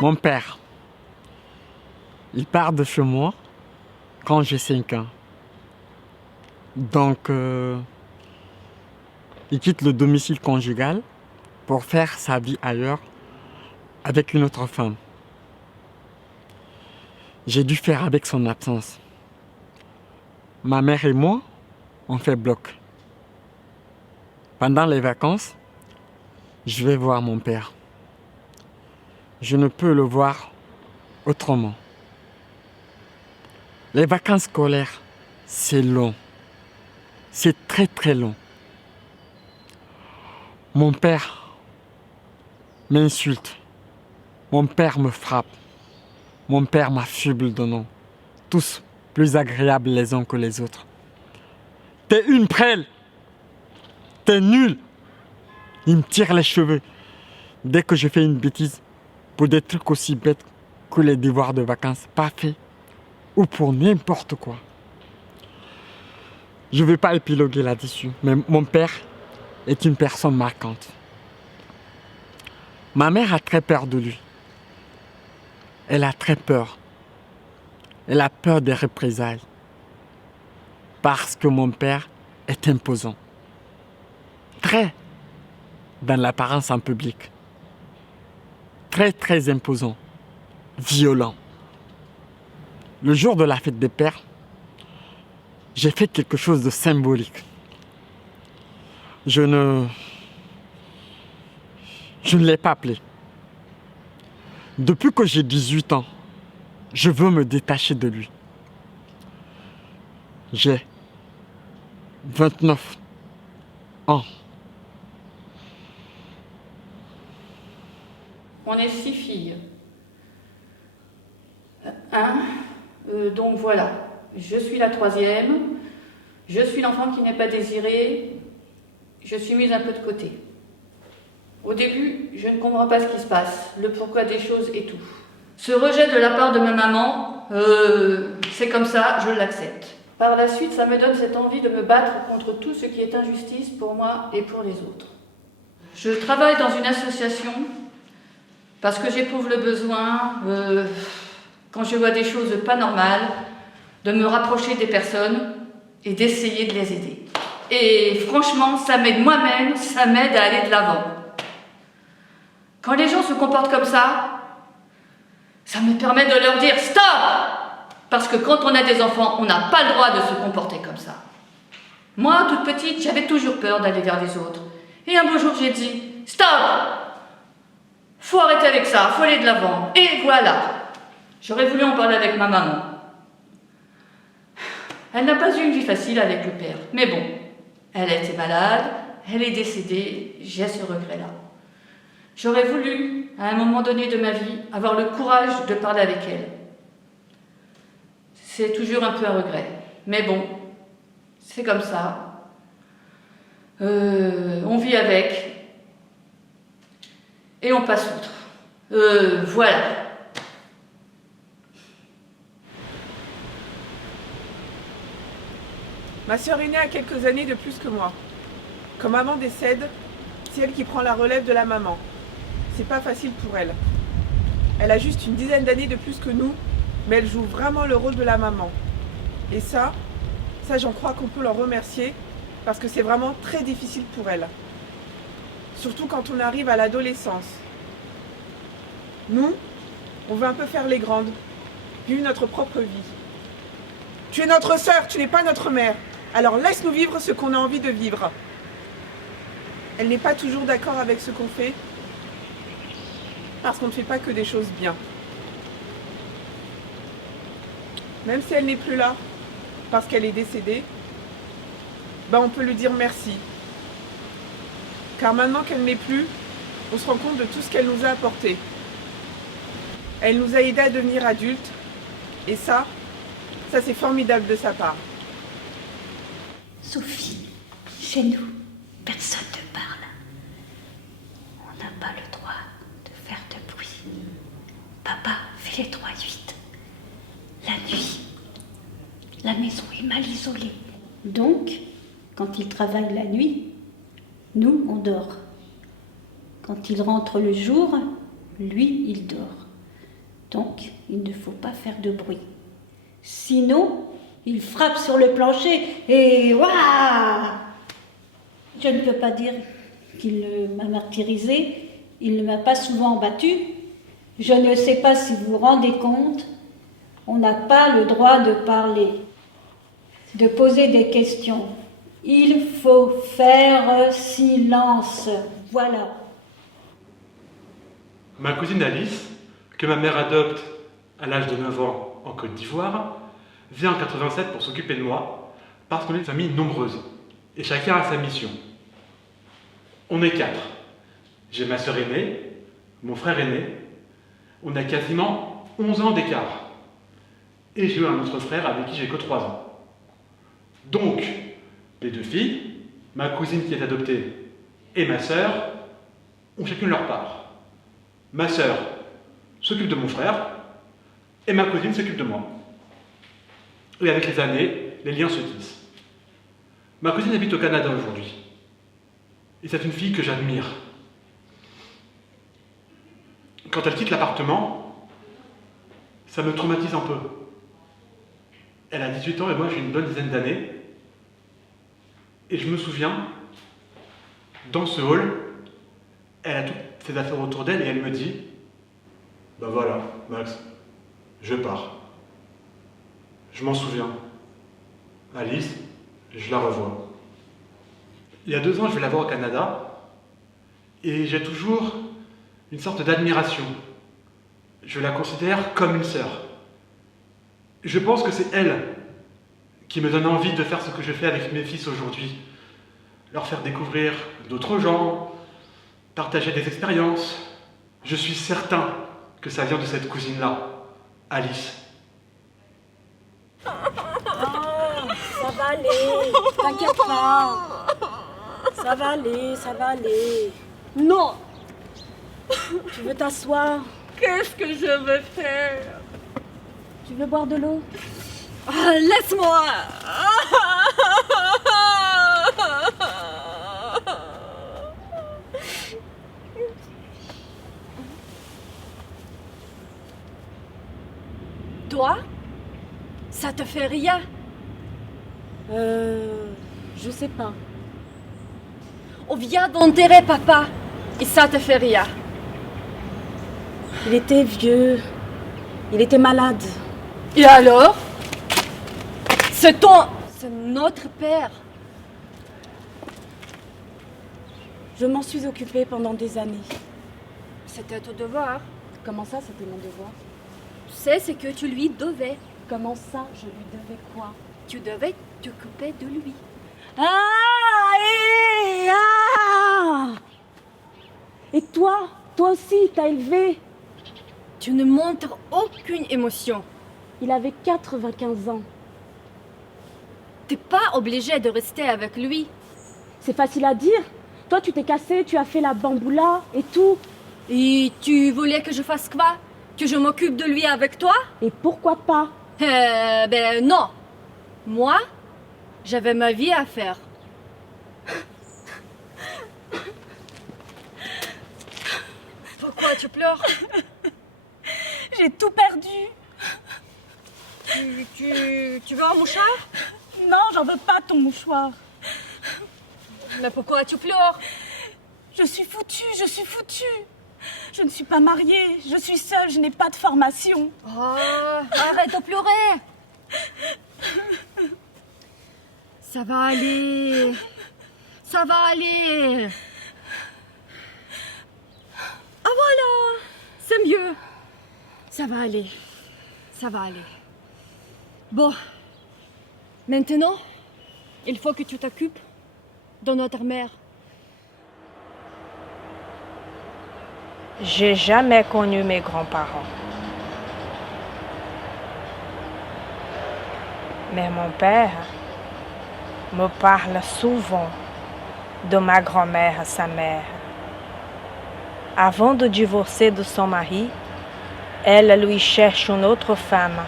Mon père, il part de chez moi quand j'ai 5 ans. Donc, il quitte le domicile conjugal pour faire sa vie ailleurs avec une autre femme. J'ai dû faire avec son absence. Ma mère et moi, on fait bloc. Pendant les vacances, je vais voir mon père. Je ne peux le voir autrement. Les vacances scolaires, c'est long. C'est très très long. Mon père m'insulte. Mon père me frappe. Mon père m'affuble de noms. Tous plus agréables les uns que les autres. T'es une prêle. T'es nul. Il me tire les cheveux. Dès que je fais une bêtise, pour des trucs aussi bêtes que les devoirs de vacances pas faits, ou pour n'importe quoi. Je ne vais pas épiloguer là-dessus, mais mon père est une personne marquante. Ma mère a très peur de lui. Elle a très peur. Elle a peur des représailles. Parce que mon père est imposant. Très dans l'apparence en public. Très très imposant. Violent. Le jour de la fête des pères, j'ai fait quelque chose de symbolique. Je ne l'ai pas appelé. Depuis que j'ai 18 ans, je veux me détacher de lui. J'ai 29 ans. On est 6 filles. Donc voilà, je suis la 3e, je suis l'enfant qui n'est pas désiré, je suis mise un peu de côté. Au début, je ne comprends pas ce qui se passe, le pourquoi des choses et tout. Ce rejet de la part de ma maman, c'est comme ça, je l'accepte. Par la suite, ça me donne cette envie de me battre contre tout ce qui est injustice pour moi et pour les autres. Je travaille dans une association parce que j'éprouve le besoin, quand je vois des choses pas normales, de me rapprocher des personnes et d'essayer de les aider. Et franchement, ça m'aide moi-même, ça m'aide à aller de l'avant. Quand les gens se comportent comme ça me permet de leur dire stop! Parce que quand on a des enfants, on n'a pas le droit de se comporter comme ça. Moi, toute petite, j'avais toujours peur d'aller vers les autres. Et un beau jour, j'ai dit stop! Faut arrêter avec ça, faut aller de l'avant. Et voilà. J'aurais voulu en parler avec ma maman. Elle n'a pas eu une vie facile avec le père. Mais bon, elle a été malade, elle est décédée, j'ai ce regret-là. J'aurais voulu, à un moment donné de ma vie, avoir le courage de parler avec elle. C'est toujours un peu un regret. Mais bon, c'est comme ça. On vit avec. Et on passe outre. Voilà. Ma sœur aînée a quelques années de plus que moi. Quand maman décède, c'est elle qui prend la relève de la maman. C'est pas facile pour elle. Elle a juste une dizaine d'années de plus que nous, mais elle joue vraiment le rôle de la maman. Et ça j'en crois qu'on peut leur remercier, parce que c'est vraiment très difficile pour elle. Surtout quand on arrive à l'adolescence. Nous, on veut un peu faire les grandes, vivre notre propre vie. Tu es notre sœur, tu n'es pas notre mère. Alors laisse-nous vivre ce qu'on a envie de vivre. Elle n'est pas toujours d'accord avec ce qu'on fait, parce qu'on ne fait pas que des choses bien. Même si elle n'est plus là, parce qu'elle est décédée, on peut lui dire merci. Car maintenant qu'elle n'est plus, on se rend compte de tout ce qu'elle nous a apporté. Elle nous a aidés à devenir adultes, et ça c'est formidable de sa part. Sophie, chez nous, personne ne parle. On n'a pas le droit de faire de bruit. Papa fait les 3-8. La nuit, la maison est mal isolée. Donc, quand il travaille la nuit, nous, on dort. Quand il rentre le jour, lui, il dort. Donc, il ne faut pas faire de bruit. Sinon, il frappe sur le plancher et waouh! Je ne peux pas dire qu'il m'a martyrisé. Il ne m'a pas souvent battue. Je ne sais pas si vous vous rendez compte. On n'a pas le droit de parler, de poser des questions. Il faut faire silence. Voilà. Ma cousine Alice, que ma mère adopte à l'âge de 9 ans en Côte d'Ivoire, vient en 87 pour s'occuper de moi, parce qu'on est une famille nombreuse, et chacun a sa mission. On est 4. J'ai ma sœur aînée, mon frère aîné, on a quasiment 11 ans d'écart. Et j'ai eu un autre frère avec qui j'ai que 3 ans. Donc, les 2 filles, ma cousine qui est adoptée et ma sœur, ont chacune leur part. Ma sœur s'occupe de mon frère et ma cousine s'occupe de moi. Et avec les années, les liens se tissent. Ma cousine habite au Canada aujourd'hui. Et c'est une fille que j'admire. Quand elle quitte l'appartement, ça me traumatise un peu. Elle a 18 ans et moi j'ai une bonne dizaine d'années. Et je me souviens, dans ce hall, elle a toutes ses affaires autour d'elle et elle me dit « Ben voilà, Max, je pars. » Je m'en souviens. Alice, je la revois. Il y a 2 ans, je vais la voir au Canada et j'ai toujours une sorte d'admiration. Je la considère comme une sœur. Je pense que c'est elle qui me donne envie de faire ce que je fais avec mes fils aujourd'hui. Leur faire découvrir d'autres gens, partager des expériences. Je suis certain que ça vient de cette cousine-là, Alice. Oh, ça va aller, t'inquiète pas. Ça va aller, ça va aller. Non. Tu veux t'asseoir? Qu'est-ce que je veux faire? Tu veux boire de l'eau? Ah, laisse-moi! Toi? Ça te fait rien? Je sais pas. On vient d'enterrer papa et ça te fait rien. Il était vieux. Il était malade. Et alors? C'est notre père. Je m'en suis occupée pendant des années. C'était ton devoir. Comment ça, c'était mon devoir? Tu sais ce que tu lui devais. Comment ça, je lui devais quoi? Tu devais t'occuper de lui. Et toi? Toi aussi, t'as élevé. Tu ne montres aucune émotion. Il avait 95 ans. T'es pas obligé de rester avec lui. C'est facile à dire. Toi, tu t'es cassé, tu as fait la bamboula et tout. Et tu voulais que je fasse quoi? Que je m'occupe de lui avec toi? Et pourquoi pas? Ben non. Moi, j'avais ma vie à faire. Pourquoi tu pleures? J'ai tout perdu. Tu veux un mouchoir? Non, j'en veux pas ton mouchoir. Mais pourquoi tu pleures? Je suis foutue, je suis foutue. Je ne suis pas mariée, je suis seule, je n'ai pas de formation. Oh, arrête de pleurer. Ça va aller. Ça va aller. Ah voilà, c'est mieux. Ça va aller. Ça va aller. Bon, maintenant, il faut que tu t'occupes de notre mère. J'ai jamais connu mes grands-parents. Mais mon père me parle souvent de ma grand-mère, sa mère. Avant de divorcer de son mari, elle lui cherche une autre femme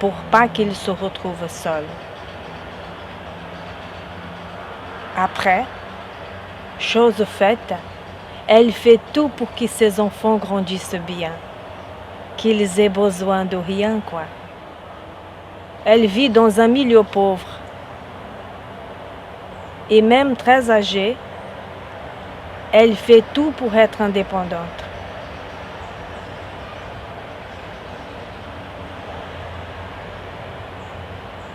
pour pas qu'il se retrouve seul. Après, chose faite, elle fait tout pour que ses enfants grandissent bien. qu'ils aient besoin de rien, quoi. Elle vit dans un milieu pauvre. Et même très âgée, elle fait tout pour être indépendante.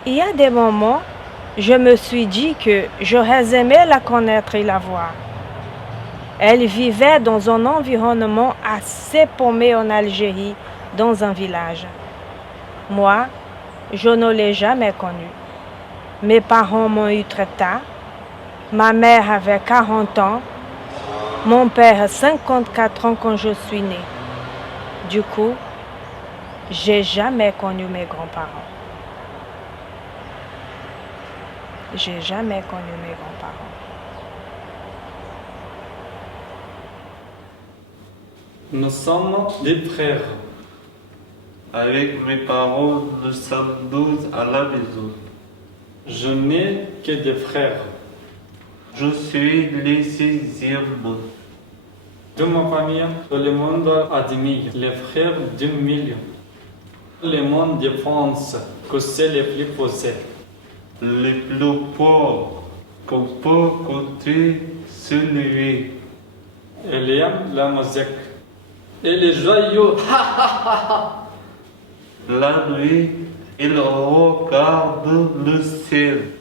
Il y a des moments, je me suis dit que j'aurais aimé la connaître et la voir. Elle vivait dans un environnement assez paumé en Algérie, dans un village. Moi, je ne l'ai jamais connue. Mes parents m'ont eu très tard. Ma mère avait 40 ans. Mon père a 54 ans quand je suis née. Du coup, j'ai jamais connu mes grands-parents. J'ai jamais connu mes grands-parents. Nous sommes des frères. Avec mes parents, nous sommes 12 à la maison. Je n'ai que des frères. Je suis le 6e. De ma famille, tout le monde a 10 000, les frères 2 millions. Le monde de France, que c'est les plus posés. Les plus pauvres qu'on peut compter sur lui. Elle aime la musique. Elle est joyeuse. La nuit, il regarde le ciel.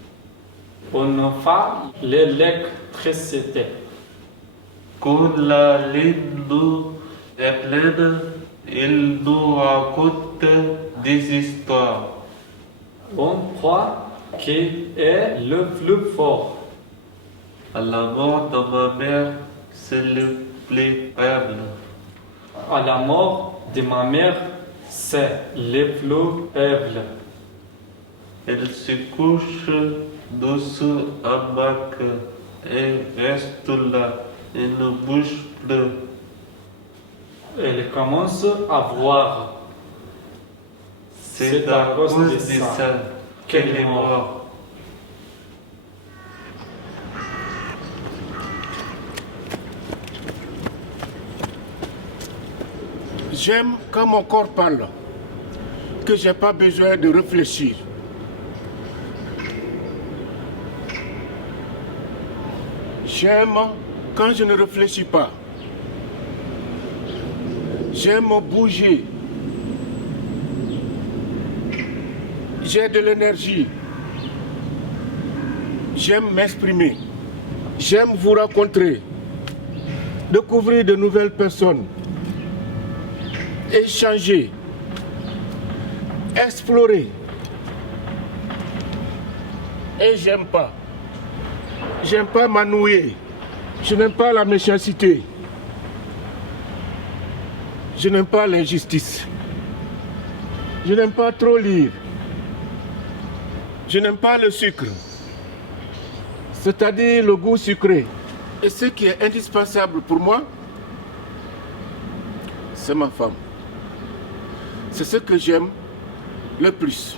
On fait l'électricité. Quand la lune est pleine, il nous raconte des histoires. On croit qu'il est le plus fort. À la mort de ma mère, c'est le plus faible. À la mort de ma mère, c'est le plus faible. Elle se couche dans son hamac et reste là et ne bouge plus. Elle commence à voir. C'est à cause de ça qu'elle est morte. J'aime quand mon corps parle, que j'ai pas besoin de réfléchir. J'aime quand je ne réfléchis pas. J'aime bouger. J'ai de l'énergie. J'aime m'exprimer. J'aime vous rencontrer. Découvrir de nouvelles personnes. Échanger. Explorer. Et j'aime pas. J'aime pas m'ennuyer. Je n'aime pas la méchanceté. Je n'aime pas l'injustice. Je n'aime pas trop lire. Je n'aime pas le sucre. C'est-à-dire le goût sucré. Et ce qui est indispensable pour moi, c'est ma femme. C'est ce que j'aime le plus.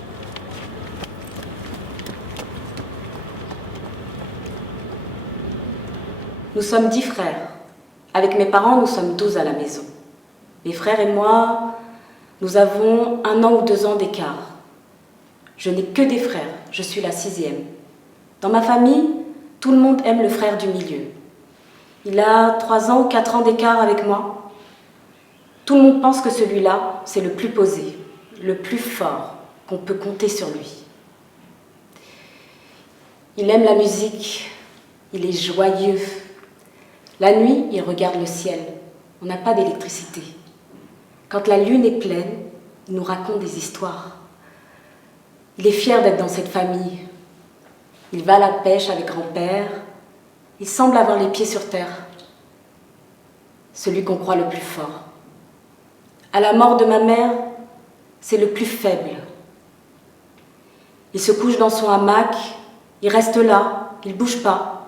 Nous sommes 10 frères. Avec mes parents, nous sommes 12 à la maison. Mes frères et moi, nous avons 1 an ou 2 ans d'écart. Je n'ai que des frères, je suis la 6e. Dans ma famille, tout le monde aime le frère du milieu. Il a 3 ans ou 4 ans d'écart avec moi. Tout le monde pense que celui-là, c'est le plus posé, le plus fort, qu'on peut compter sur lui. Il aime la musique, il est joyeux. La nuit, il regarde le ciel. On n'a pas d'électricité. Quand la lune est pleine, il nous raconte des histoires. Il est fier d'être dans cette famille. Il va à la pêche avec grand-père. Il semble avoir les pieds sur terre. Celui qu'on croit le plus fort. À la mort de ma mère, c'est le plus faible. Il se couche dans son hamac, il reste là, il ne bouge pas.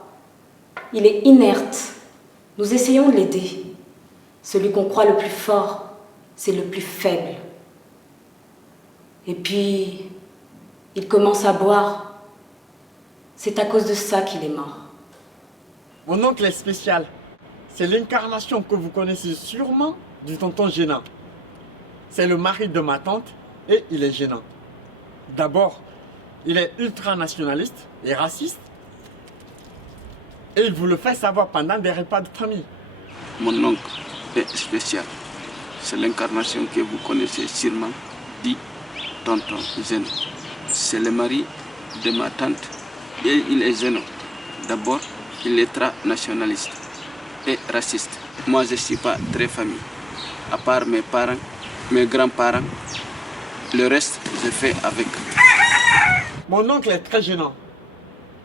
Il est inerte. Nous essayons de l'aider. Celui qu'on croit le plus fort, c'est le plus faible. Et puis, il commence à boire. C'est à cause de ça qu'il est mort. Mon oncle est spécial. C'est l'incarnation que vous connaissez sûrement du tonton Géna. c'est le mari de ma tante et il est gênant. D'abord, il est ultranationaliste et raciste. Et il vous le fait savoir pendant des repas de famille. Mon oncle est spécial. C'est l'incarnation que vous connaissez sûrement, dit tonton Zeno. C'est le mari de ma tante et il est Zeno. D'abord, il est très nationaliste et raciste. Moi, je ne suis pas très famille. À part mes parents, mes grands-parents, le reste, je fais avec. Mon oncle est très gênant.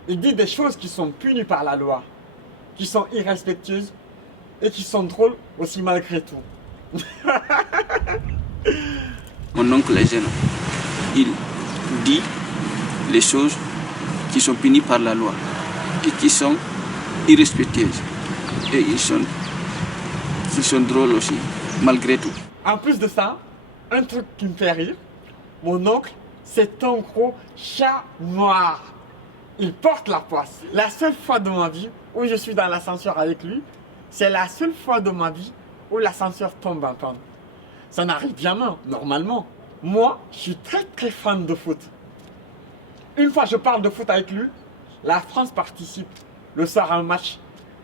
Il dit des choses qui sont punies par la loi, qui sont irrespectueuses et qui sont drôles aussi malgré tout. Mon oncle est gênant. Il dit les choses qui sont punies par la loi et qui sont irrespectueuses. Et ils sont drôles aussi, malgré tout. En plus de ça, un truc qui me fait rire, mon oncle, c'est un gros chat noir. Il porte la poisse. La seule fois de ma vie où je suis dans l'ascenseur avec lui, c'est la seule fois de ma vie où l'ascenseur tombe en panne. Ça n'arrive jamais, normalement. Moi, je suis très fan de foot. Une fois je parle de foot avec lui, la France participe le soir à un match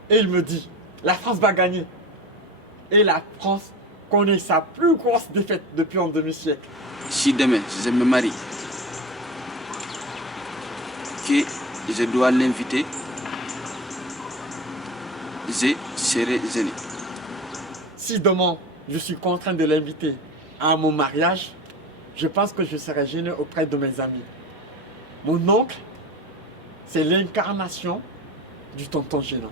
et il me dit, la France va gagner. Et la France connaît sa plus grosse défaite depuis un demi-siècle. Si demain je me marie, que je dois l'inviter, je serai gêné. Si demain je suis contraint de l'inviter à mon mariage, je pense que je serai gêné auprès de mes amis. Mon oncle, c'est l'incarnation du tonton gênant.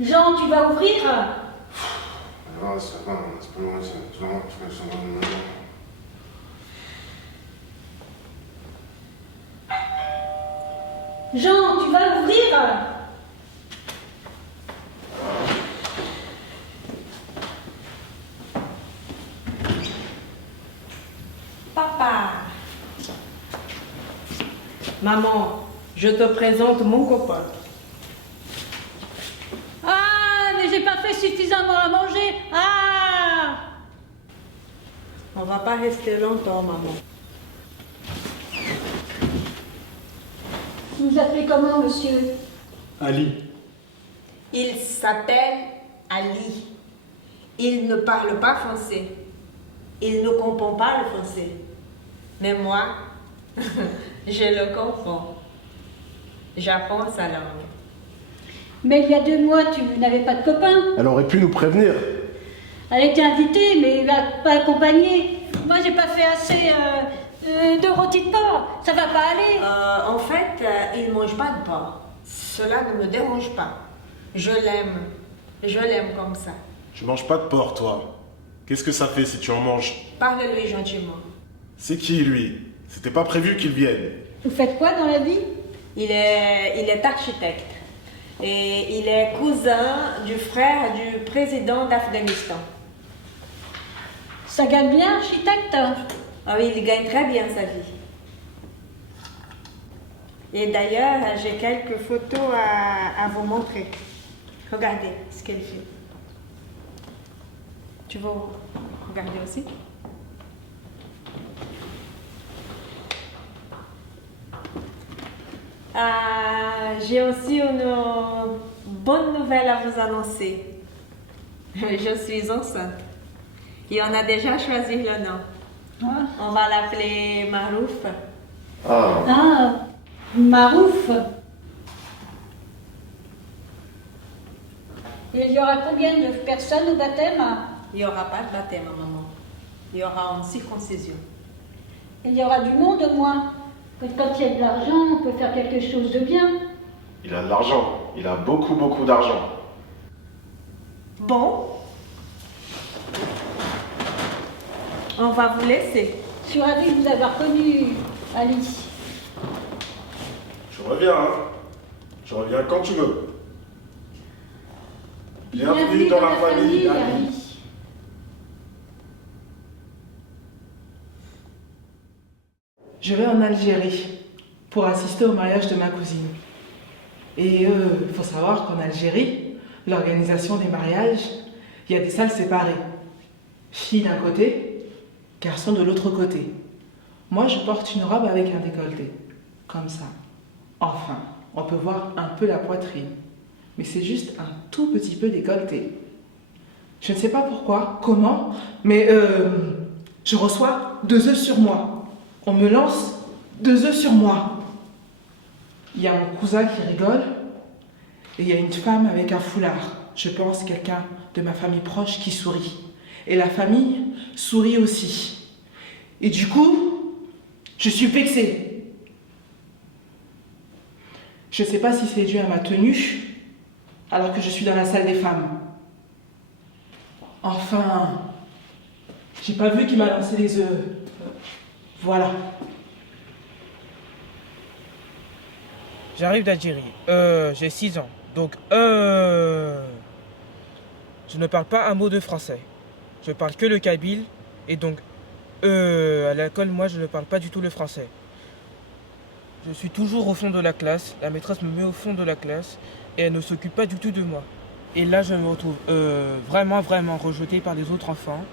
Jean, tu vas ouvrir? Ah, c'est pas loin, c'est toujours moi qui fais ça. Jean, tu vas ouvrir? Papa. Maman, je te présente mon copain. Ah, mais j'ai pas fait suffisamment à manger. Ah! On va pas rester longtemps, maman. Vous vous appelez comment, monsieur? Ali. Il s'appelle Ali. Il ne parle pas français. Il ne comprend pas le français. Mais moi, je le comprends. J'apprends sa langue. Mais il y a 2 mois, tu n'avais pas de copain. Elle aurait pu nous prévenir. Elle était invitée, mais pas accompagnée. Moi, j'ai pas fait assez de rôti de porc. Ça va pas aller. En fait, il ne mange pas de porc. Cela ne me dérange pas. Je l'aime. Je l'aime comme ça. Tu manges pas de porc, toi. Qu'est-ce que ça fait si tu en manges? Parle-lui gentiment. C'est qui, lui? C'était pas prévu qu'il vienne. Vous faites quoi dans la vie? Il est architecte. Et il est cousin du frère du président d'Afghanistan. Ça gagne bien, architecte? Ah oui, il gagne très bien sa vie. Et d'ailleurs, j'ai quelques photos à vous montrer. Regardez ce qu'elle fait. Tu veux regarder aussi? J'ai aussi une bonne nouvelle à vous annoncer. Je suis enceinte. Et on a déjà choisi le nom. Ah. On va l'appeler Marouf. Ah, Marouf. Et il y aura combien de personnes au baptême? Il n'y aura pas de baptême, maman. Il y aura une circoncision. Il y aura du monde au moins. Quand il y a de l'argent, on peut faire quelque chose de bien. Il a de l'argent. Il a beaucoup d'argent. Bon. On va vous laisser. Je suis ravie de vous avoir connu, Alice. Je reviens, hein. Je reviens quand tu veux. Bienvenue dans la famille, Ali. Je vais en Algérie pour assister au mariage de ma cousine. Et il faut savoir qu'en Algérie, l'organisation des mariages, il y a des salles séparées. Filles d'un côté, garçons de l'autre côté. Moi, je porte une robe avec un décolleté, comme ça. Enfin, on peut voir un peu la poitrine, mais c'est juste un tout petit peu décolleté. Je ne sais pas pourquoi, comment, mais je reçois 2 œufs sur moi. On me lance 2 œufs sur moi. Il y a mon cousin qui rigole, et il y a une femme avec un foulard. Je pense quelqu'un de ma famille proche qui sourit. Et la famille sourit aussi. Et du coup, je suis vexée. Je ne sais pas si c'est dû à ma tenue, alors que je suis dans la salle des femmes. Enfin, j'ai pas vu qu'il m'a lancé les œufs. Voilà. J'arrive d'Algérie. J'ai 6 ans. Donc, je ne parle pas un mot de français. Je parle que le kabyle. Et donc, à l'école, moi, je ne parle pas du tout le français. Je suis toujours au fond de la classe. La maîtresse me met au fond de la classe. Et elle ne s'occupe pas du tout de moi. Et là, je me retrouve vraiment rejeté par les autres enfants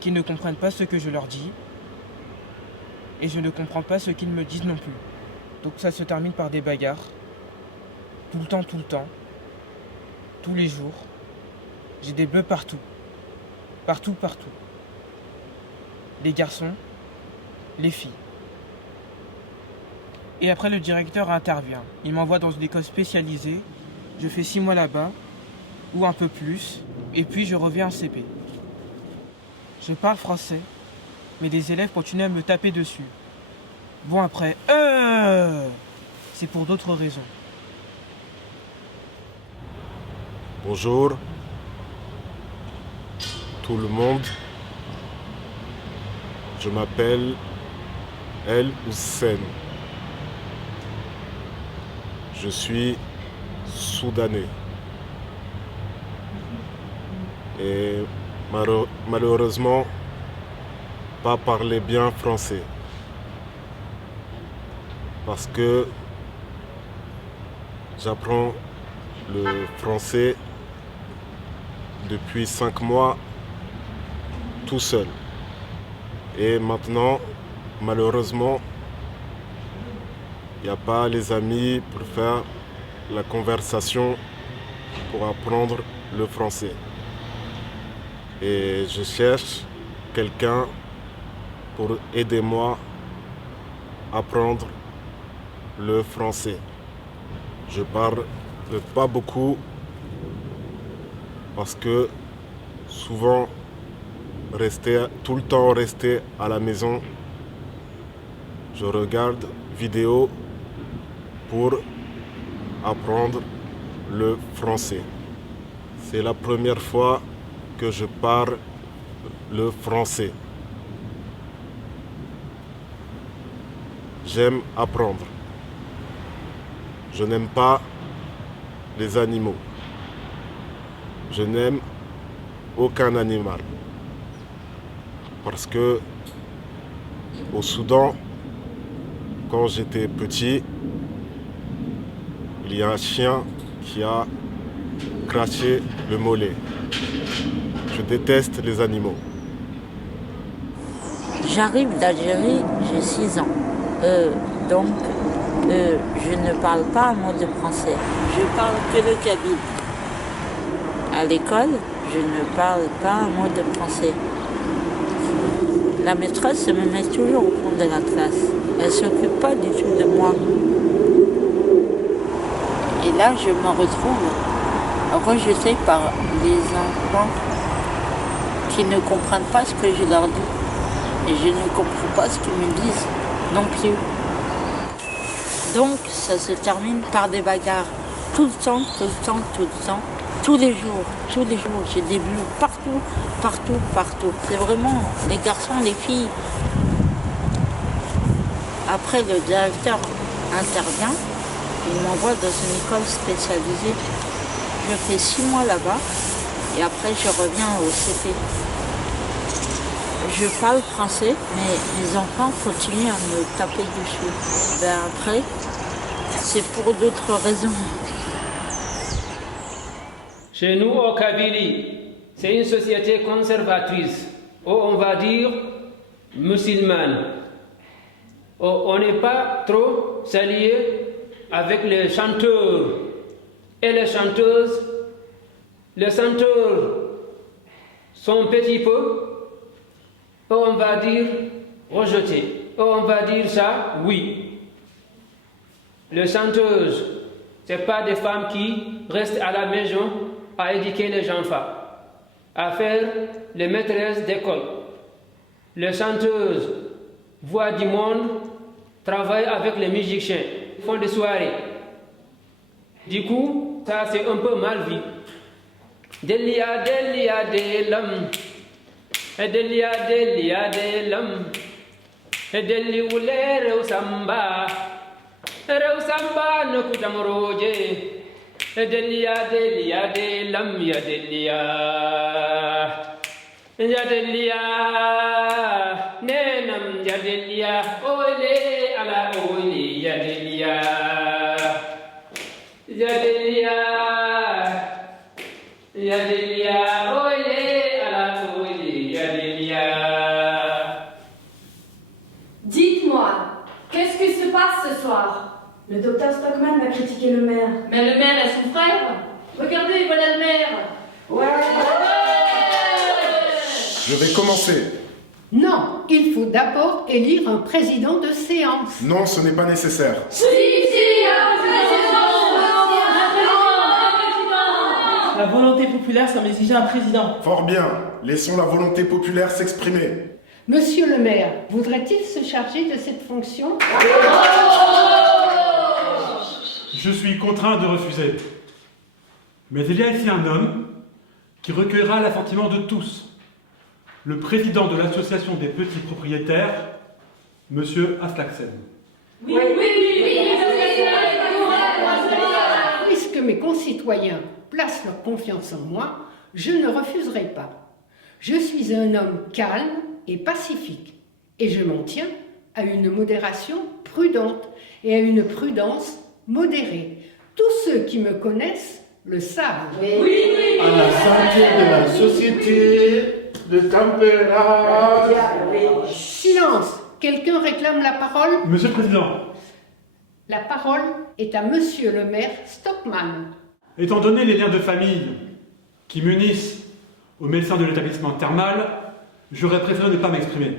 qui ne comprennent pas ce que je leur dis. Et je ne comprends pas ce qu'ils me disent non plus. Donc ça se termine par des bagarres. Tout le temps. Tous les jours. J'ai des bleus partout. Partout. Les garçons, les filles. Et après, le directeur intervient. Il m'envoie dans une école spécialisée. Je fais 6 mois là-bas, ou un peu plus, et puis je reviens en CP. Je parle français, mais les élèves continuent à me taper dessus. Bon après, c'est pour d'autres raisons. Bonjour, tout le monde. Je m'appelle El Hussein. Je suis soudanais. Et malheureusement, pas parler bien français. Parce que j'apprends le français depuis 5 mois tout seul. Et maintenant, malheureusement, il n'y a pas les amis pour faire la conversation pour apprendre le français. Et je cherche quelqu'un pour aider moi à apprendre le français. Je parle pas beaucoup parce que souvent tout le temps rester à la maison, je regarde vidéos pour apprendre le français. C'est la première fois que je parle le français. J'aime apprendre. Je n'aime pas les animaux. Je n'aime aucun animal. Parce que au Soudan, quand j'étais petit, il y a un chien qui a craché le mollet. Je déteste les animaux. J'arrive d'Algérie, j'ai 6 ans. Donc, je ne parle pas un mot de français. Je parle que le kabyle. À l'école, je ne parle pas un mot de français. La maîtresse me met toujours au fond de la classe. Elle ne s'occupe pas du tout de moi. Et là, je me retrouve rejetée par les enfants qui ne comprennent pas ce que je leur dis. Et je ne comprends pas ce qu'ils me disent non plus. Donc, ça se termine par des bagarres. Tout le temps. Tous les jours. J'ai des bleus partout. C'est vraiment les garçons, les filles. Après, le directeur intervient. Il m'envoie dans une école spécialisée. Je fais 6 mois là-bas. Et après, je reviens au CP. Je parle français, mais les enfants continuent à me taper dessus. Après, C'est pour d'autres raisons. Chez nous, au Kabylie, c'est une société conservatrice, ou on va dire musulmane. On n'est pas trop salié avec les chanteurs et les chanteuses. Les chanteurs sont petit peu, ou on va dire rejetés, ou on va dire ça, oui. Les chanteuses, ce n'est pas des femmes qui restent à la maison à éduquer les enfants, à faire les maîtresses d'école. Les chanteuses voient du monde, travaillent avec les musiciens, font des soirées. Du coup, ça c'est un peu mal vu. Delia, delia, delam. Delia, delia, delam. Deli ule reusamba. Reusamba no kutamroje. Delia, delia, delam, ya delia. Ya delia. Nenam, ya delia. Ole, ala ole, ya delia. Ya delia. Ya delia. Ole, ala ole, ya delia. Dites-moi, qu'est-ce qui se passe ce soir? Le docteur Stockman a critiqué le maire. Mais le maire est son frère. Regardez, voilà le maire. Ouais. Je vais commencer. Non, il faut d'abord élire un président de séance. Non, ce n'est pas nécessaire. Si, un président. La volonté populaire semble exiger un président. Fort bien. Laissons la volonté populaire s'exprimer. Monsieur le maire, voudrait-il se charger de cette fonction? Je suis contraint de refuser. Mais il y a ici un homme qui recueillera l'assentiment de tous. Le président de l'association des petits propriétaires, Monsieur Aslaksen. Oui. Puisque mes concitoyens placent leur confiance en moi, je ne refuserai pas. Je suis un homme calme et pacifique, et je m'en tiens à une modération prudente et à une prudence modérée. Tous ceux qui me connaissent le savent. À la santé de la société, de tempérance. Silence! Quelqu'un réclame la parole? Monsieur le Président. La parole est à Monsieur le maire Stockman. Étant donné les liens de famille qui m'unissent au médecin de l'établissement thermal, j'aurais préféré ne pas m'exprimer.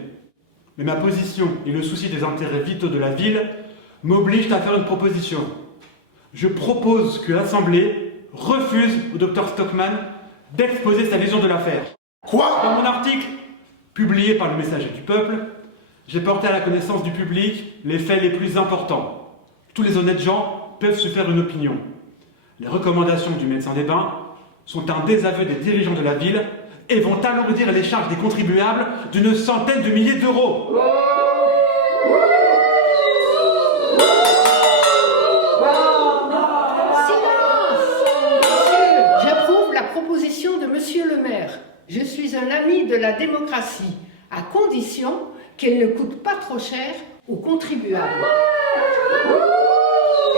Mais ma position et le souci des intérêts vitaux de la ville m'obligent à faire une proposition. Je propose que l'Assemblée refuse au Dr Stockman d'exposer sa vision de l'affaire. Quoi? Dans mon article, publié par le Messager du Peuple, j'ai porté à la connaissance du public les faits les plus importants. Tous les honnêtes gens peuvent se faire une opinion. Les recommandations du médecin des bains sont un désaveu des dirigeants de la ville et vont alourdir les charges des contribuables d'une centaine de milliers d'euros. J'approuve la proposition de Monsieur le maire. Je suis un ami de la démocratie, à condition qu'elle ne coûte pas trop cher aux contribuables.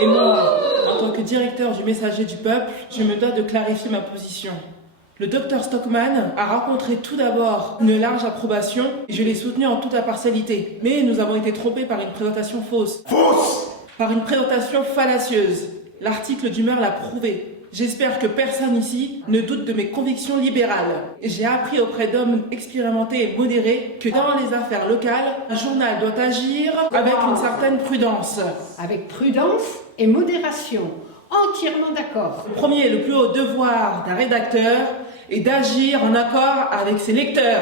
Et moi, en tant que directeur du Messager du Peuple, je me dois de clarifier ma position. Le docteur Stockman a rencontré tout d'abord une large approbation et je l'ai soutenu en toute impartialité. Mais nous avons été trompés par une présentation fausse. Fausse! Par une présentation fallacieuse. L'article d'humeur l'a prouvé. J'espère que personne ici ne doute de mes convictions libérales. J'ai appris auprès d'hommes expérimentés et modérés que dans les affaires locales, un journal doit agir avec une certaine prudence. Avec prudence et modération. Entièrement d'accord. Le premier et le plus haut devoir d'un rédacteur est d'agir en accord avec ses lecteurs.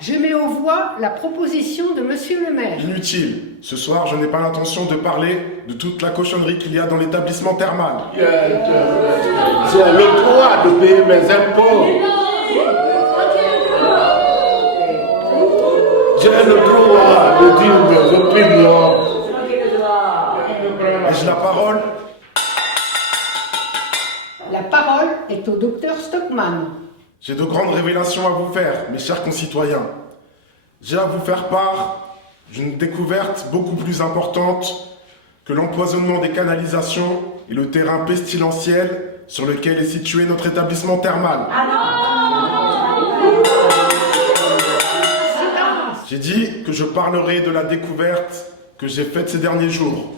Je mets aux voix la proposition de Monsieur le maire. Inutile. Ce soir, je n'ai pas l'intention de parler de toute la cochonnerie qu'il y a dans l'établissement thermal. J'ai le droit de payer mes impôts. J'ai le droit de dire mes opinions. Ai-je la parole? La parole est au docteur Stockman. J'ai de grandes révélations à vous faire, mes chers concitoyens. J'ai à vous faire part d'une découverte beaucoup plus importante que l'empoisonnement des canalisations est le terrain pestilentiel sur lequel est situé notre établissement thermal. J'ai dit que je parlerai de la découverte que j'ai faite ces derniers jours.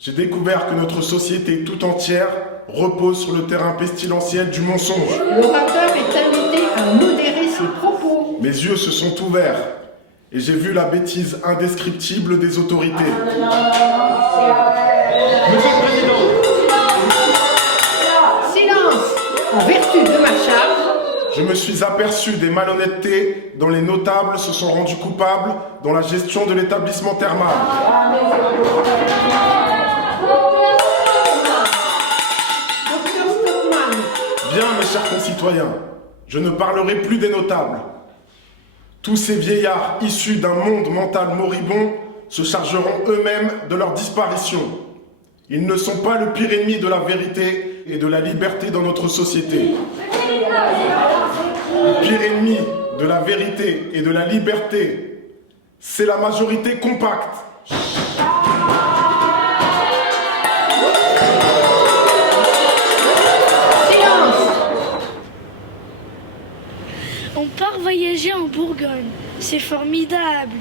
J'ai découvert que notre société tout entière repose sur le terrain pestilentiel du mensonge. L'orateur est invité à modérer ses propos. Mes yeux se sont ouverts et j'ai vu la bêtise indescriptible des autorités. Monsieur le Président. Silence! En vertu de ma charge, Je me suis aperçu des malhonnêtetés dont les notables se sont rendus coupables dans la gestion de l'établissement thermal. Dr Stockman, Bien, mes chers concitoyens, je ne parlerai plus des notables. Tous ces vieillards issus d'un monde mental moribond se chargeront eux-mêmes de leur disparition. Ils ne sont pas le pire ennemi de la vérité et de la liberté dans notre société. Le pire ennemi de la vérité et de la liberté, c'est la majorité compacte. On part voyager en Bourgogne, c'est formidable.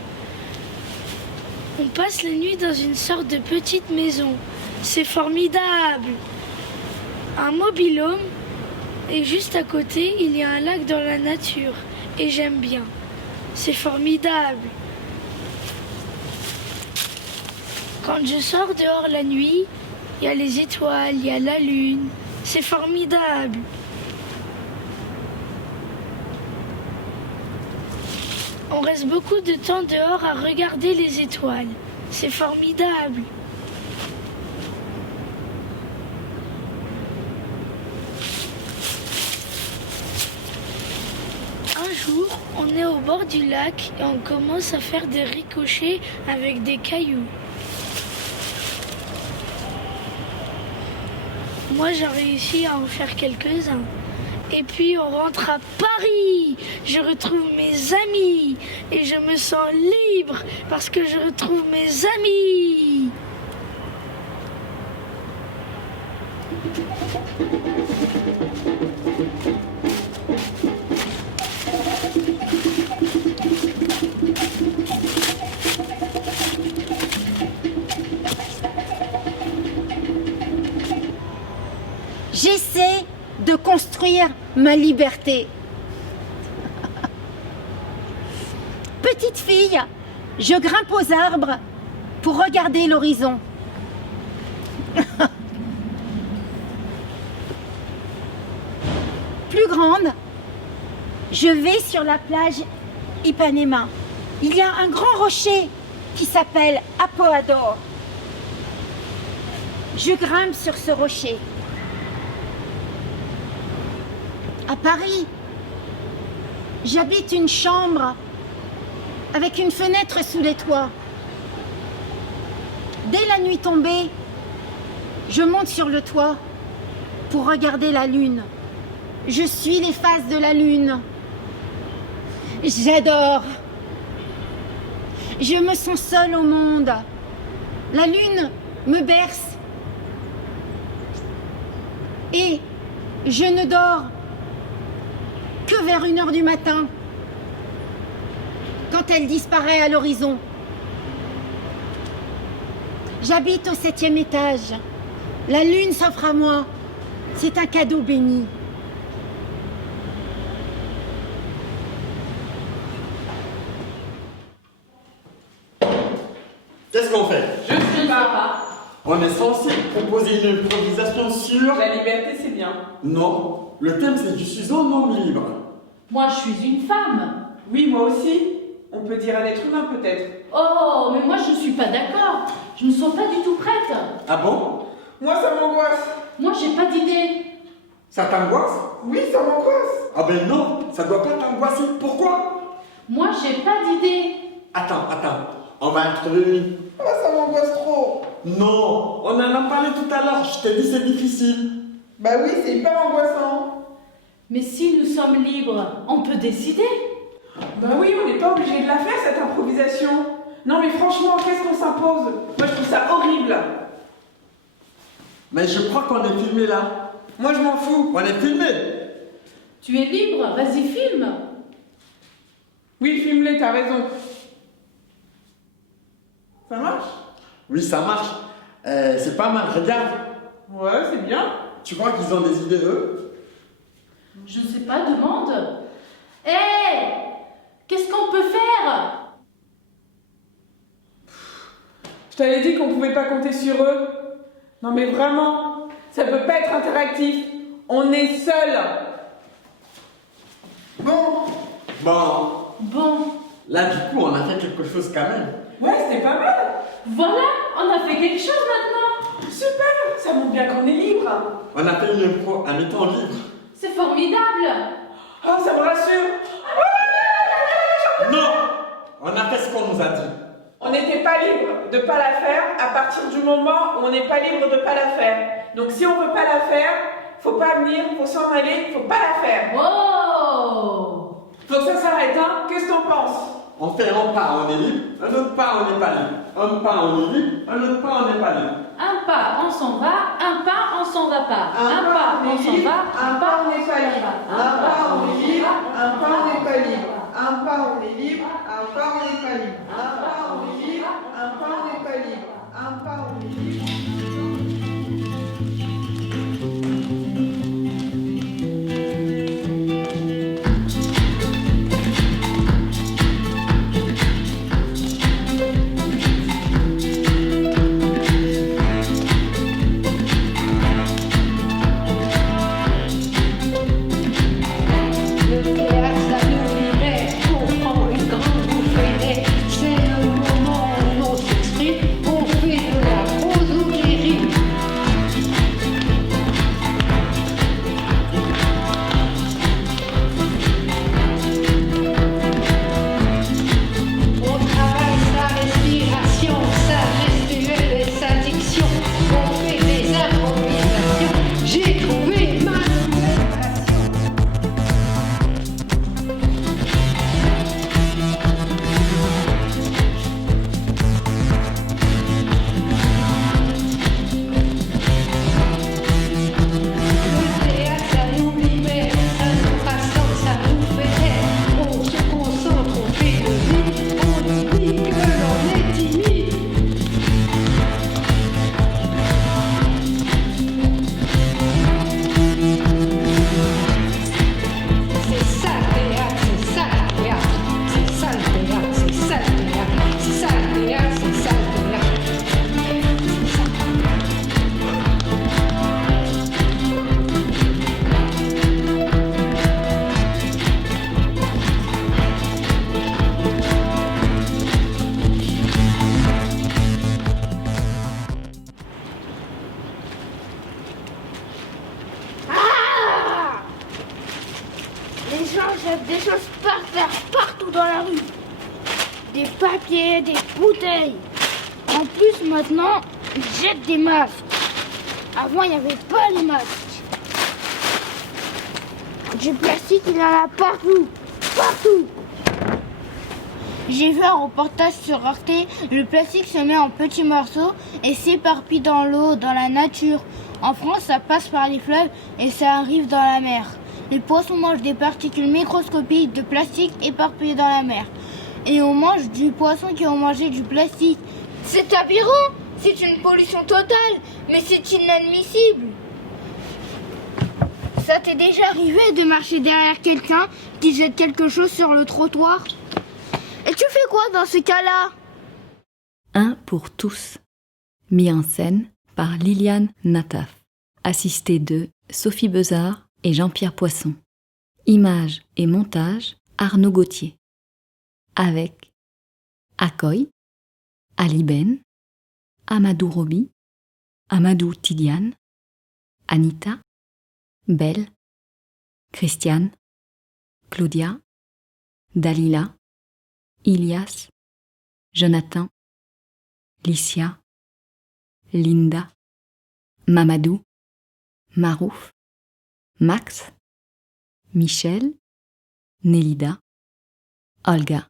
On passe la nuit dans une sorte de petite maison, c'est formidable. Un mobil-home, et juste à côté, il y a un lac dans la nature, et j'aime bien. C'est formidable. Quand je sors dehors la nuit, il y a les étoiles, il y a la lune, c'est formidable. On reste beaucoup de temps dehors à regarder les étoiles. C'est formidable. Un jour, on est au bord du lac et on commence à faire des ricochets avec des cailloux. Moi, j'ai réussi à en faire quelques-uns. Et puis on rentre à Paris, je retrouve mes amis et je me sens libre parce que je retrouve mes amis. J'essaie de construire ma liberté. Petite fille, je grimpe aux arbres pour regarder l'horizon. Plus grande, je vais sur la plage Ipanema. Il y a un grand rocher qui s'appelle Apoador. Je grimpe sur ce rocher. À Paris, j'habite une chambre avec une fenêtre sous les toits. Dès la nuit tombée, je monte sur le toit pour regarder la lune. Je suis les phases de la lune. J'adore. Je me sens seule au monde. La lune me berce. Et je ne dors que vers 1h du matin, quand elle disparaît à l'horizon. J'habite au 7e étage. La lune s'offre à moi. C'est un cadeau béni. Qu'est-ce qu'on fait? Je ne sais pas. On est censé proposer une improvisation sur... La liberté, c'est bien. Non, le thème c'est je suis un homme libre. Moi, je suis une femme. Oui, moi aussi. On peut dire un être humain, peut-être. Oh, mais moi, je ne suis pas d'accord. Je ne sens pas du tout prête. Ah bon? Moi, ça m'angoisse. Moi, j'ai pas d'idée. Ça t'angoisse? Oui, ça m'angoisse. Ah ben non, ça doit pas t'angoisser. Pourquoi? Moi, j'ai pas d'idée. Attends, on va en trouver une. Ah, ça m'angoisse trop. Non, on en a parlé tout à l'heure, je t'ai dit c'est difficile. Bah oui, c'est hyper angoissant. Mais si nous sommes libres, on peut décider. Bah oui, on n'est pas obligé de la faire, cette improvisation. Non mais franchement, qu'est-ce qu'on s'impose? Moi je trouve ça horrible. Mais je crois qu'on est filmé là. Moi je m'en fous. On est filmé. Tu es libre, vas-y, filme. Oui, filme-les, t'as raison. Ça marche? Oui, ça marche. C'est pas mal, regarde. Ouais, c'est bien. Tu crois qu'ils ont des idées, eux? Je sais pas, demande. Hé, qu'est-ce qu'on peut faire? Je t'avais dit qu'on pouvait pas compter sur eux. Non mais vraiment, ça peut pas être interactif. On est seuls. Bon. Là, du coup, on a fait quelque chose quand même. Ouais, c'était pas mal. Voilà, on a fait quelque chose maintenant. Super, ça montre bien qu'on est libre. On a fait une impro en étant libre. C'est formidable. Oh, ça me rassure. Non, on a fait ce qu'on nous a dit. On n'était pas libre de pas la faire à partir du moment où on n'est pas libre de pas la faire. Donc si on veut pas la faire, faut pas venir, faut s'en aller, faut pas la faire. Wow. Faut que ça s'arrête, hein. Qu'est-ce que t'en penses? On fait un pas, on est libre, un autre pas, on n'est pas libre. Un pas, on est libre, un autre pas, on n'est pas libre. Un pas, on s'en va, un pas, on s'en va pas. Un pas, on s'en va, un pas, on n'est pas libre. Un pas, on est libre, un pas, on n'est pas libre. Un pas, on est libre, un pas, on n'est pas libre. Un pas, on est libre, un pas, on n'est pas libre. Un pas, on est libre. Des choses par terre, partout dans la rue. Des papiers, des bouteilles. En plus, maintenant, ils jettent des masques. Avant, il n'y avait pas les masques. Du plastique, il y en a partout. Partout. J'ai vu un reportage sur Arte. Le plastique se met en petits morceaux et s'éparpille dans l'eau, dans la nature. En France, ça passe par les fleuves et ça arrive dans la mer. Les poissons mangent des particules microscopiques de plastique éparpillées dans la mer. Et on mange du poisson qui ont mangé du plastique. C'est aberrant, c'est une pollution totale, mais c'est inadmissible. Ça t'est déjà arrivé de marcher derrière quelqu'un qui jette quelque chose sur le trottoir? Et tu fais quoi dans ce cas-là? Un pour tous. Mis en scène par Liliane Nataf. Assistée de Sophie Bezard et Jean-Pierre Poisson. Images et montage Arnaud Gauthier. Avec Akoy, Ali Ben, Amadou Roby, Amadou Tidiane, Anita, Belle, Christiane, Claudia, Dalila, Ilias, Jonathan, Licia, Linda, Mamadou, Marouf, Max, Michel, Nélida, Olga,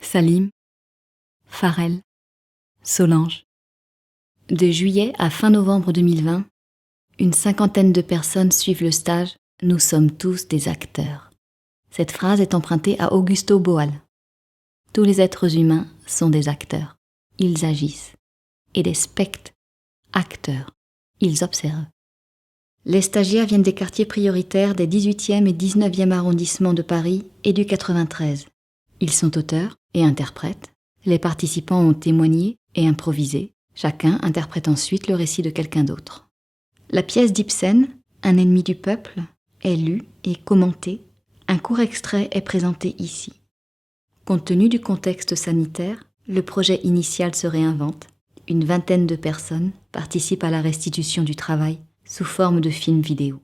Salim, Farel, Solange. De juillet à fin novembre 2020, une 50aine de personnes suivent le stage « Nous sommes tous des acteurs ». Cette phrase est empruntée à Augusto Boal. Tous les êtres humains sont des acteurs. Ils agissent. Et des acteurs. Ils observent. Les stagiaires viennent des quartiers prioritaires des 18e et 19e arrondissements de Paris et du 93. Ils sont auteurs et interprètes. Les participants ont témoigné et improvisé. Chacun interprète ensuite le récit de quelqu'un d'autre. La pièce d'Ibsen, Un ennemi du peuple, est lue et commentée. Un court extrait est présenté ici. Compte tenu du contexte sanitaire, le projet initial se réinvente. Une 20aine de personnes participent à la restitution du travail sous forme de film vidéo.